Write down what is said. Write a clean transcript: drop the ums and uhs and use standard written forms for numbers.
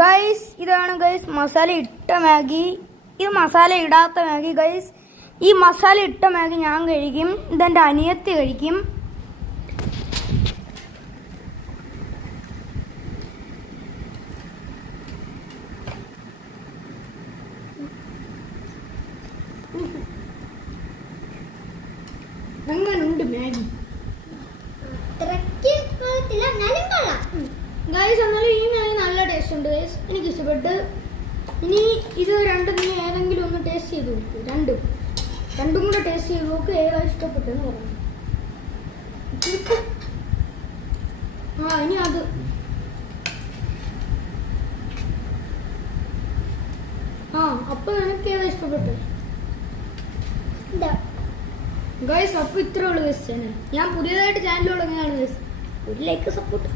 Guys ഇതാണ് guys masala ഇട്ട Maggi. ഇത് മസാല ഇടാത്ത മാഗി ഗൈസ്. ഈ മസാല ഇട്ട മാഗി ഞാൻ കഴിക്കും, ഇതെൻ്റെ അനിയത്തി കഴിക്കും. അങ്ങനുണ്ട് മാഗി ഗൈസ്. എന്നാലും ഈ മാഗി നല്ല ടേസ്റ്റ് ഉണ്ട് ഗൈസ്, എനിക്ക് ഇഷ്ടപ്പെട്ട്. ഇനി ഇത് രണ്ടും നീ ഏതെങ്കിലും ഒന്ന് ടേസ്റ്റ് ചെയ്ത് നോക്കൂ. രണ്ടും കൂടെ ടേസ്റ്റ് ചെയ്ത് നോക്ക്, ഏതാ ഇഷ്ടപ്പെട്ടെന്ന് പറഞ്ഞു. ഇനി അത് അപ്പൊ നിനക്ക് ഏതാ ഇഷ്ടപ്പെട്ടു ഗൈസ്? അപ്പൊ ഇത്രേ ഉള്ളു ഗൈസ് ചാനൽ. ഞാൻ പുതിയതായിട്ട് ചാനൽ തുടങ്ങിയാണ് ഗൈസ്. ഒരു ലൈക്ക് സപ്പോർട്ട്.